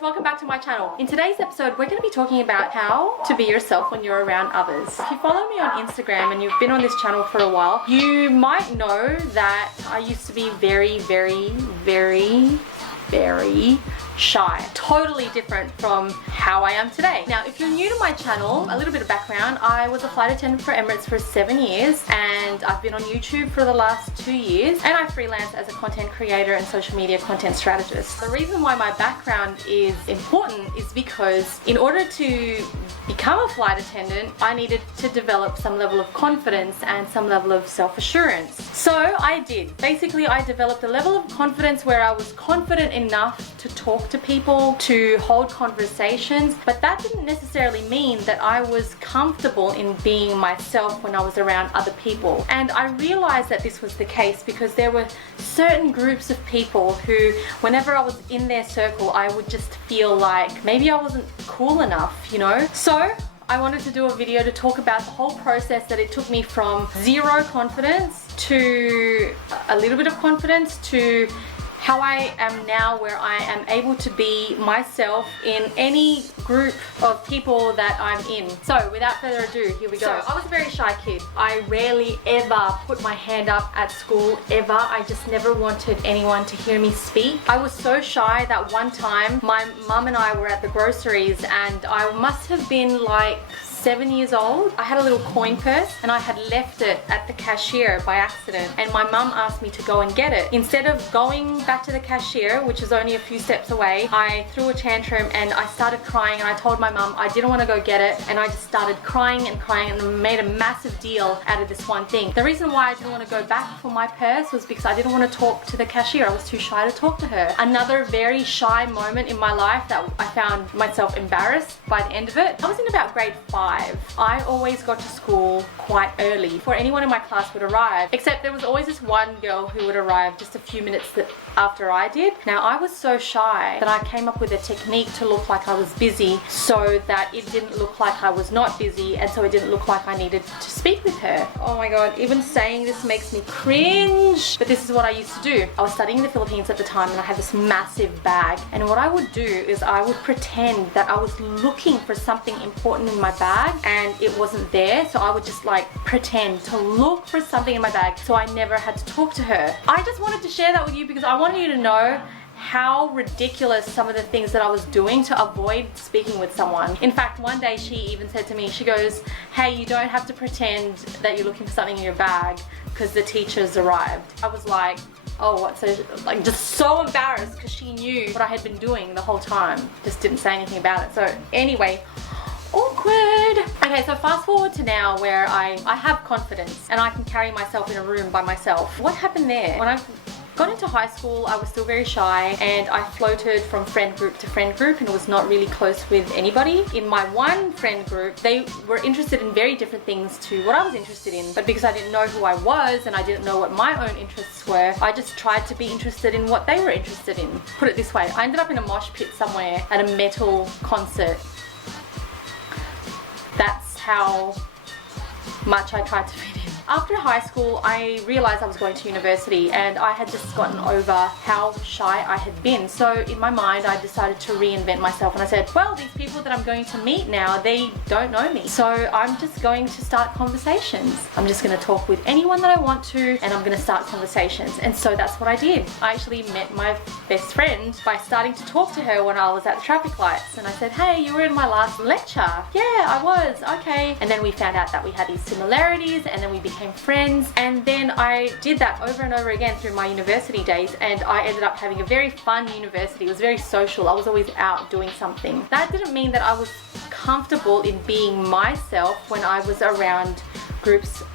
welcome back to my channel. In today's episode, we're going to be talking about how to be yourself when you're around others. If you follow me on Instagram and you've been on this channel for a while, you might know that I used to be very shy. Totally different from how I am today. Now, if you're new to my channel, a little bit of background, I was a flight attendant for Emirates for 7 years, and I've been on YouTube for the last 2 years, and I freelance as a content creator and social media content strategist. The reason why my background is important is because in order to become a flight attendant, I needed to develop some level of confidence and some level of self-assurance. So I did. Basically, I developed a level of confidence where I was confident enough to talk to people, to hold conversations, but that didn't necessarily mean that I was comfortable in being myself when I was around other people. And I realized that this was the case because there were certain groups of people who, whenever I was in their circle, I would just feel like maybe I wasn't cool enough, you know? So I wanted to do a video to talk about the whole process that it took me from zero confidence to a little bit of confidence to how I am now, where I am able to be myself in any group of people that I'm in. So without further ado, here we go. So I was a very shy kid. I rarely ever put my hand up at school, ever. I just never wanted anyone to hear me speak. I was so shy that one time my mum and I were at the groceries, and I must have been like 7 years old. I had a little coin purse and I had left it at the cashier by accident, and my mum asked me to go and get it. Instead of going back to the cashier, which is only a few steps away, I threw a tantrum and I started crying, and I told my mum I didn't want to go get it, and I just started crying and made a massive deal out of this one thing. The reason why I didn't want to go back for my purse was because I didn't want to talk to the cashier. I was too shy to talk to her. Another very shy moment in my life that I found myself embarrassed by the end of it, I was in about grade 5. I always got to school quite early before anyone in my class would arrive, except there was always this one girl who would arrive just a few minutes after I did. Now, I was so shy that I came up with a technique to look like I was busy so that it didn't look like I was not busy, and so it didn't look like I needed to speak with her. Oh my god, even saying this makes me cringe, but this is what I used to do. I was studying in the Philippines at the time, and I had this massive bag, and what I would do is I would pretend that I was looking for something important in my bag and it wasn't there, so I would just like pretend to look for something in my bag so I never had to talk to her. I just wanted to share that with you because I wanted you to know how ridiculous some of the things that I was doing to avoid speaking with someone. In fact, one day she even said to me, she goes, "Hey, you don't have to pretend that you're looking for something in your bag because the teacher's arrived." I was like, oh, what? So, like, just so embarrassed because she knew what I had been doing the whole time. Just didn't say anything about it. So anyway, awkward. Okay, so fast forward to now where I have confidence and I can carry myself in a room by myself. What happened there? When I got into high school, I was still very shy, and I floated from friend group to friend group and was not really close with anybody. In my one friend group, they were interested in very different things to what I was interested in, but because I didn't know who I was and I didn't know what my own interests were, I just tried to be interested in what they were interested in. Put it this way, I ended up in a mosh pit somewhere at a metal concert. That's how much I tried to fit in. After high school, I realized I was going to university, and I had just gotten over how shy I had been. So in my mind, I decided to reinvent myself, and I said, well, these people that I'm going to meet now, they don't know me. So I'm just going to start conversations. I'm just going to talk with anyone that I want to, and I'm going to start conversations. And so that's what I did. I actually met my best friend by starting to talk to her when I was at the traffic lights. And I said, hey, you were in my last lecture. Yeah, I was. Okay. And then we found out that we had these similarities, and then we became friends, and then I did that over and over again through my university days, and I ended up having a very fun university. It was very social. I was always out doing something. That didn't mean that I was comfortable in being myself when I was around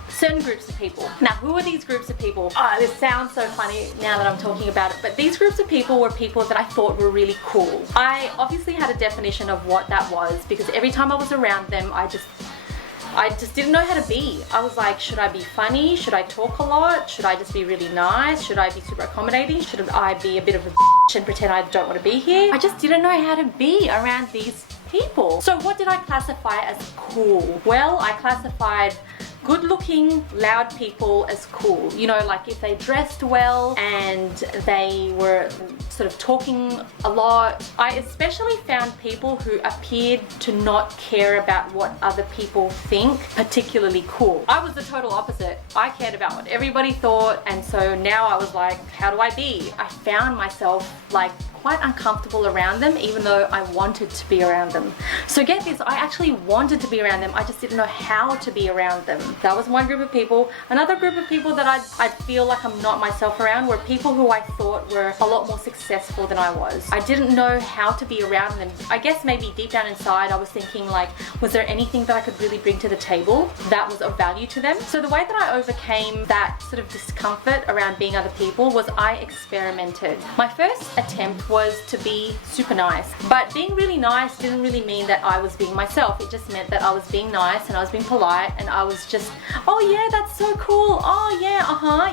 certain groups of people. Now, who are these groups of people? This sounds so funny now that I'm talking about it, but these groups of people were people that I thought were really cool. I obviously had a definition of what that was because every time I was around them, I just didn't know how to be. I was like, should I be funny? Should I talk a lot? Should I just be really nice? Should I be super accommodating? Should I be a bit of a bitch and pretend I don't want to be here? I just didn't know how to be around these people. So what did I classify as cool? Well, I classified good looking, loud people as cool. You know, like if they dressed well and they were sort of talking a lot. I especially found people who appeared to not care about what other people think particularly cool. I was the total opposite. I cared about what everybody thought, and so now I was like, how do I be? I found myself like quite uncomfortable around them, even though I wanted to be around them. So get this, I actually wanted to be around them, I just didn't know how to be around them. That was one group of people. Another group of people that I'd feel like I'm not myself around were people who I thought were a lot more successful than I was. I didn't know how to be around them. I guess maybe deep down inside I was thinking like, was there anything that I could really bring to the table that was of value to them? So the way that I overcame that sort of discomfort around being other people was I experimented. My first attempt was to be super nice, but being really nice didn't really mean that I was being myself. It just meant that I was being nice and I was being polite and I was just, oh yeah, that's so cool, oh yeah,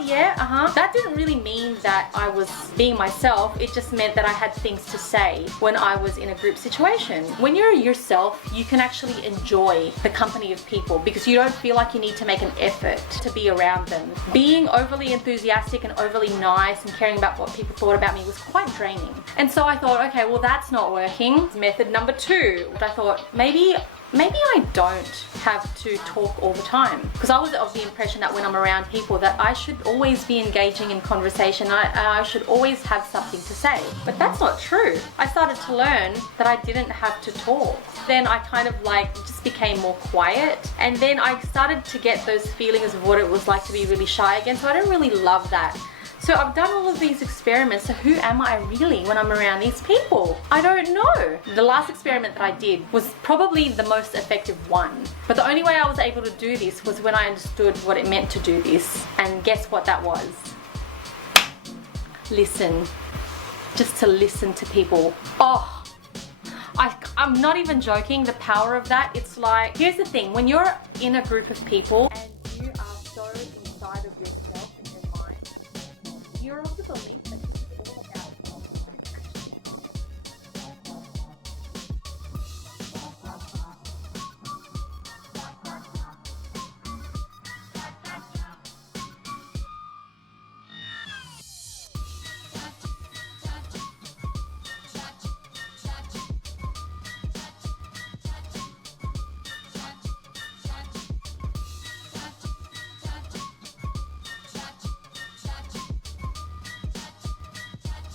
yeah, That didn't really mean that I was being myself. It just meant that I had things to say when I was in a group situation. When you're yourself, you can actually enjoy the company of people because you don't feel like you need to make an effort to be around them. Being overly enthusiastic and overly nice and caring about what people thought about me was quite draining. And so I thought, okay, well that's not working. Method number 2, I thought maybe I don't have to talk all the time, because I was of the impression that when I'm around people that I should always be engaging in conversation. I should always have something to say, but that's not true. I started to learn that I didn't have to talk. Then I kind of like just became more quiet, and then I started to get those feelings of what it was like to be really shy again, so I didn't really love that. So I've done all of these experiments, so who am I really when I'm around these people? I don't know. The last experiment that I did was probably the most effective one. But the only way I was able to do this was when I understood what it meant to do this. And guess what that was? Listen. Just to listen to people. Oh, I'm not even joking, the power of that. It's like, here's the thing, when you're in a group of people and you are so inside of yourself and your mind, you're of the belief that this is all about you.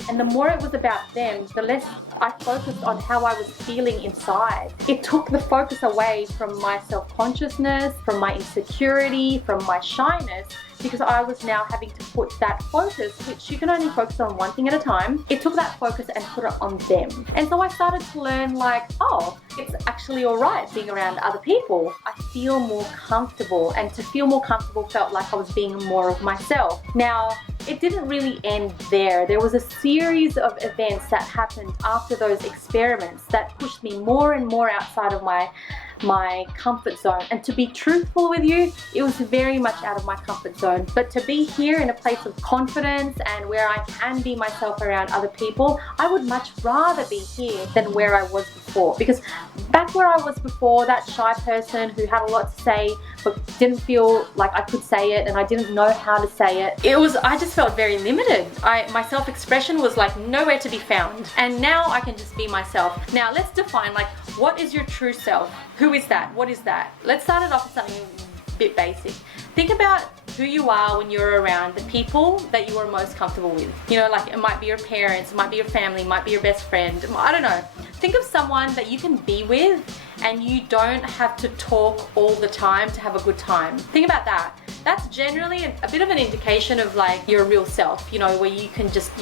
And the more it was about them, the less I focused on how I was feeling inside. It took the focus away from my self-consciousness, from my insecurity, from my shyness, because I was now having to put that focus, which you can only focus on one thing at a time. It took that focus and put it on them. And so I started to learn like, oh, it's actually all right being around other people. I feel more comfortable, and to feel more comfortable felt like I was being more of myself. Now, it didn't really end there. There was a series of events that happened after those experiments that pushed me more and more outside of my comfort zone. And to be truthful with you, it was very much out of my comfort zone. But to be here in a place of confidence and where I can be myself around other people, I would much rather be here than where I was before. Because back where I was before, that shy person who had a lot to say but didn't feel like I could say it, and I didn't know how to say it. I just felt very limited. My self-expression was like nowhere to be found. And now I can just be myself. Now let's define like, what is your true self? Who is that? What is that? Let's start it off with something a bit basic. Think about who you are when you're around the people that you are most comfortable with. You know, like it might be your parents, it might be your family, it might be your best friend. I don't know. Think of someone that you can be with and you don't have to talk all the time to have a good time. Think about that. That's generally a bit of an indication of like your real self, you know, where you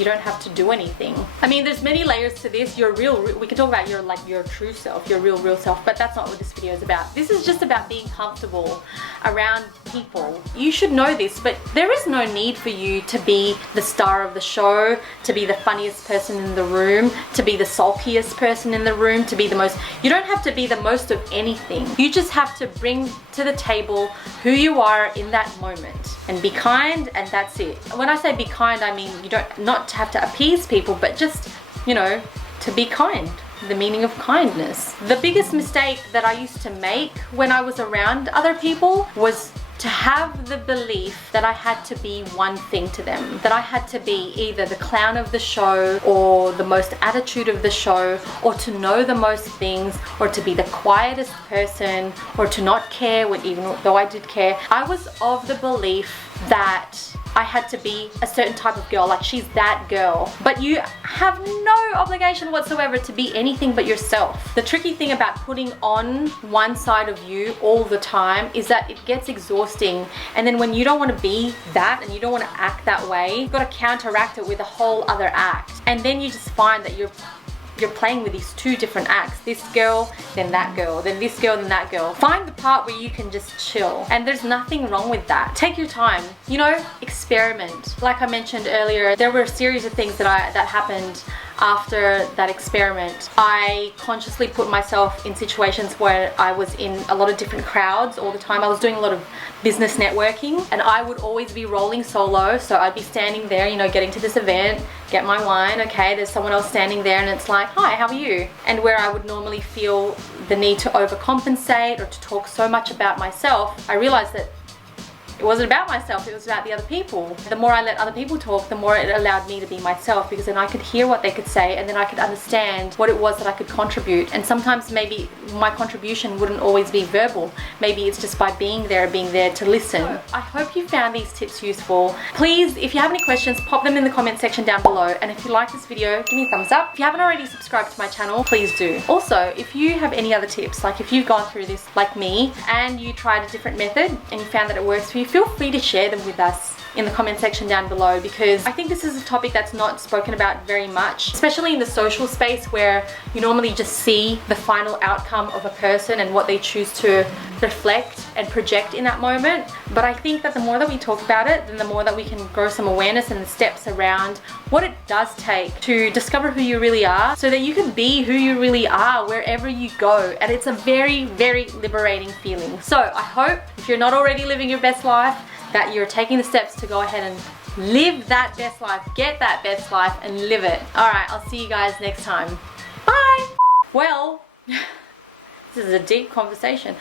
don't have to do anything. I mean, there's many layers to this. We can talk about your true self, your real self, but that's not what this video is about. This is just about being comfortable around people. You should know this, but there is no need for you to be the star of the show, to be the funniest person in the room, to be the sulkiest person in the room, to be the most. You don't have to be the most of anything. You just have to bring to the table who you are in that moment and be kind, and that's it. When I say be kind, I mean you don't not have to appease people, but just, you know, to be kind. The meaning of kindness. The biggest mistake that I used to make when I was around other people was to have the belief that I had to be one thing to them, that I had to be either the clown of the show or the most attitude of the show, or to know the most things, or to be the quietest person, or to not care when, even though I did care. I was of the belief that I had to be a certain type of girl, like she's that girl. But you have no obligation whatsoever to be anything but yourself. The tricky thing about putting on one side of you all the time is that it gets exhausting, and then when you don't want to be that and you don't want to act that way, you've got to counteract it with a whole other act, and then you just find that you're playing with these two different acts. This girl, then that girl, then this girl, then that girl. Find the part where you can just chill, and there's nothing wrong with that. Take your time, you know, experiment. Like I mentioned earlier, there were a series of things that happened after that experiment. I consciously put myself in situations where I was in a lot of different crowds all the time. I was doing a lot of business networking, and I would always be rolling solo. So I'd be standing there, you know, getting to this event, get my wine, okay, there's someone else standing there, and it's like, hi, how are you? And where I would normally feel the need to overcompensate or to talk so much about myself, I realized that it wasn't about myself, it was about the other people. The more I let other people talk, the more it allowed me to be myself, because then I could hear what they could say, and then I could understand what it was that I could contribute. And sometimes maybe my contribution wouldn't always be verbal. Maybe it's just by being there to listen. I hope you found these tips useful. Please, if you have any questions, pop them in the comment section down below. And if you like this video, give me a thumbs up. If you haven't already subscribed to my channel, please do. Also, if you have any other tips, like if you've gone through this like me and you tried a different method and you found that it works for you, feel free to share them with us in the comment section down below, because I think this is a topic that's not spoken about very much, especially in the social space where you normally just see the final outcome of a person and what they choose to reflect and project in that moment. But I think that the more that we talk about it, then the more that we can grow some awareness and the steps around what it does take to discover who you really are, so that you can be who you really are wherever you go. And it's a very, very liberating feeling. So I hope, if you're not already living your best life, that you're taking the steps to go ahead and live that best life, get that best life and live it. Alright, I'll see you guys next time. Bye! Well, this is a deep conversation.